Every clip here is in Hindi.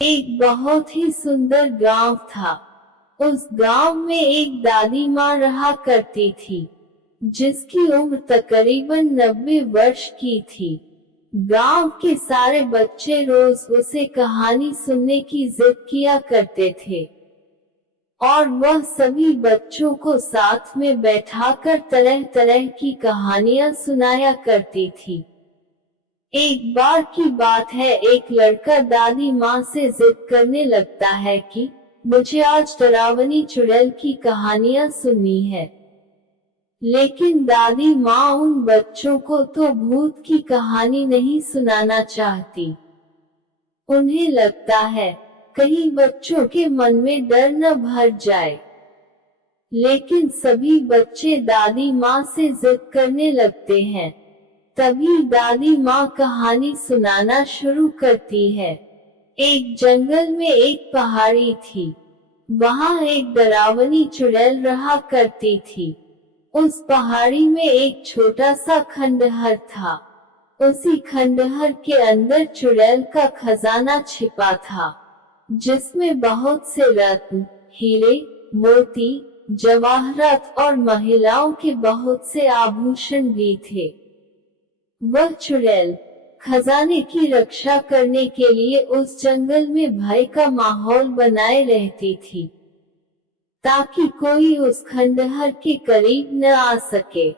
एक बहुत ही सुंदर गांव था। उस गांव में एक दादी माँ रहा करती थी, जिसकी उम्र तकरीबन 90 वर्ष की थी। गांव के सारे बच्चे रोज उसे कहानी सुनने की जिद किया करते थे और वह सभी बच्चों को साथ में बैठाकर तरह तरह की कहानियां सुनाया करती थी। एक बार की बात है, एक लड़का दादी माँ से जिद करने लगता है कि मुझे आज डरावनी चुड़ैल की कहानियां सुननी है। लेकिन दादी माँ उन बच्चों को तो भूत की कहानी नहीं सुनाना चाहती। उन्हें लगता है कहीं बच्चों के मन में डर न भर जाए। लेकिन सभी बच्चे दादी माँ से जिद करने लगते हैं। तभी दादी माँ कहानी सुनाना शुरू करती है। एक जंगल में एक पहाड़ी थी। वहाँ एक डरावनी चुड़ैल रहा करती थी। उस पहाड़ी में एक छोटा सा खंडहर था। उसी खंडहर के अंदर चुड़ैल का खजाना छिपा था, जिसमें बहुत से रत्न, हीरे, मोती, जवाहरात और महिलाओं के बहुत से आभूषण भी थे। वह चुड़ैल खजाने की रक्षा करने के लिए उस जंगल में भय का माहौल बनाए रहती थी, ताकि कोई उस खंडहर के करीब न आ सके।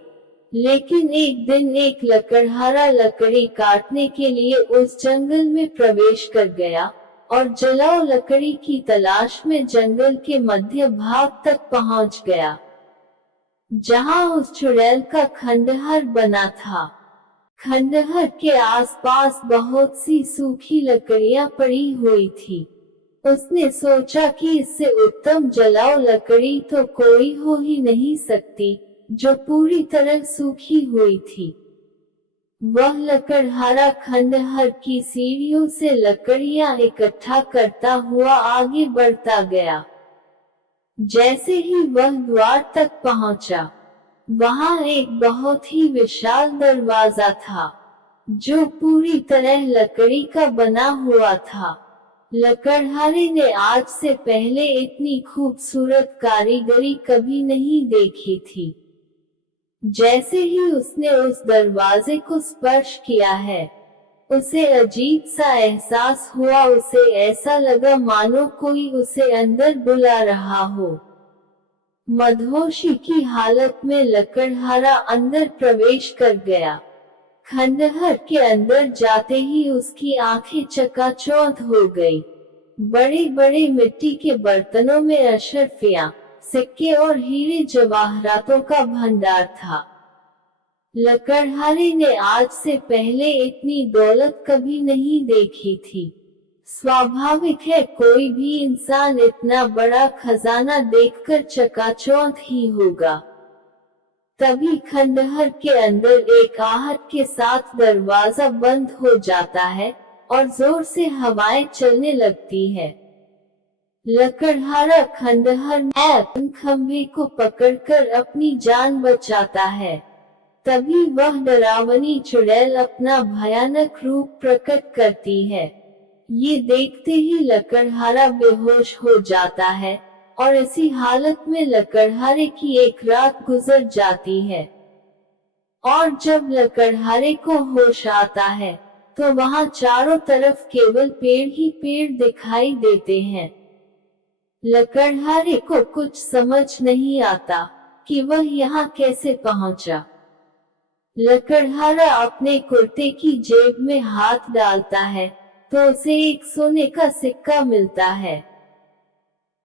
लेकिन एक दिन एक लकड़हारा लकड़ी काटने के लिए उस जंगल में प्रवेश कर गया और जलाओ लकड़ी की तलाश में जंगल के मध्य भाग तक पहुंच गया, जहां उस चुड़ैल का खंडहर बना था। खंडहर के आसपास बहुत सी सूखी लकड़ियां पड़ी हुई थी। उसने सोचा कि इससे उत्तम जलाओ लकड़ी तो कोई हो ही नहीं सकती, जो पूरी तरह सूखी हुई थी। वह लकड़हारा खंडहर की सीढ़ियों से लकड़ियां इकट्ठा करता हुआ आगे बढ़ता गया। जैसे ही वह द्वार तक पहुंचा, वहां एक बहुत ही विशाल दरवाजा था, जो पूरी तरह लकड़ी का बना हुआ था। लकड़हारे ने आज से पहले इतनी खूबसूरत कारीगरी कभी नहीं देखी थी। जैसे ही उसने उस दरवाजे को स्पर्श किया है, उसे अजीब सा एहसास हुआ। उसे ऐसा लगा मानो कोई उसे अंदर बुला रहा हो। मदहोशी की हालत में लकड़हारा अंदर प्रवेश कर गया। खंडहर के अंदर जाते ही उसकी आंखें चकाचौंध हो गई। बड़े बड़े मिट्टी के बर्तनों में अशर्फियां, सिक्के और हीरे जवाहरातों का भंडार था। लकड़हारे ने आज से पहले इतनी दौलत कभी नहीं देखी थी। स्वाभाविक है, कोई भी इंसान इतना बड़ा खजाना देखकर चकाचौंध ही होगा। तभी खंडहर के अंदर एक आहट के साथ दरवाजा बंद हो जाता है और जोर से हवाएं चलने लगती है। लकड़हारा खंडहर में खंभे को पकड़कर अपनी जान बचाता है। तभी वह डरावनी चुड़ैल अपना भयानक रूप प्रकट करती है। ये देखते ही लकड़हारा बेहोश हो जाता है और इसी हालत में लकड़हारे की एक रात गुजर जाती है। और जब लकड़हारे को होश आता है, तो वहाँ चारों तरफ केवल पेड़ ही पेड़ दिखाई देते हैं। लकड़हारे को कुछ समझ नहीं आता कि वह यहाँ कैसे पहुँचा। लकड़हारा अपने कुर्ते की जेब में हाथ डालता है, तो उसे एक सोने का सिक्का मिलता है।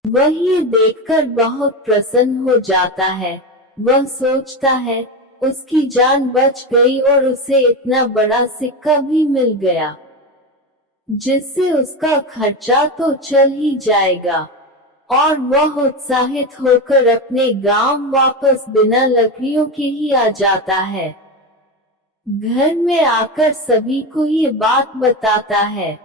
वह ये देखकर बहुत प्रसन्न हो जाता है। वह सोचता है उसकी जान बच गई और उसे इतना बड़ा सिक्का भी मिल गया, जिससे उसका खर्चा तो चल ही जाएगा। और वह उत्साहित होकर अपने गांव वापस बिना लकड़ियों के ही आ जाता है। घर में आकर सभी को ये बात बताता है,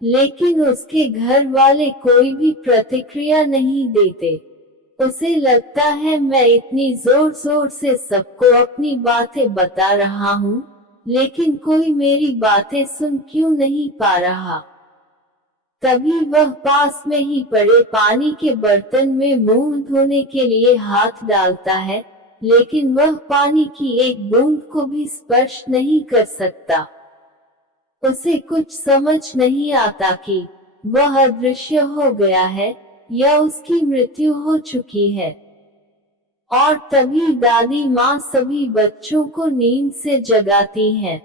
लेकिन उसके घर वाले कोई भी प्रतिक्रिया नहीं देते। उसे लगता है मैं इतनी जोर जोर से सबको अपनी बातें बता रहा हूँ, लेकिन कोई मेरी बातें सुन क्यों नहीं पा रहा। तभी वह पास में ही पड़े पानी के बर्तन में मुंह धोने के लिए हाथ डालता है, लेकिन वह पानी की एक बूंद को भी स्पर्श नहीं कर सकता। उसे कुछ समझ नहीं आता कि वह अदृश्य हो गया है या उसकी मृत्यु हो चुकी है। और तभी दादी माँ सभी बच्चों को नींद से जगाती हैं।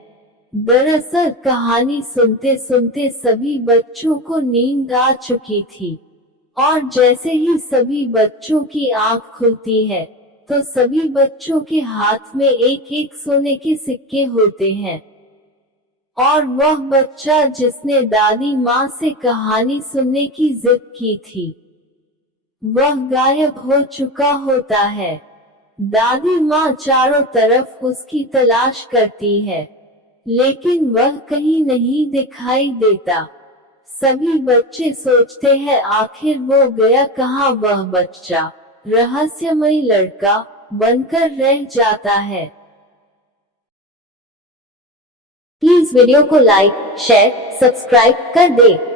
दरअसल कहानी सुनते सुनते सभी बच्चों को नींद आ चुकी थी, और जैसे ही सभी बच्चों की आंख खुलती है, तो सभी बच्चों के हाथ में एक एक सोने के सिक्के होते हैं। और वह बच्चा जिसने दादी माँ से कहानी सुनने की जिद की थी, वह गायब हो चुका होता है। दादी माँ चारों तरफ उसकी तलाश करती है, लेकिन वह कहीं नहीं दिखाई देता। सभी बच्चे सोचते हैं आखिर वो गया कहाँ। वह बच्चा रहस्यमयी लड़का बनकर रह जाता है। प्लीज वीडियो को लाइक, शेयर, सब्सक्राइब कर दे।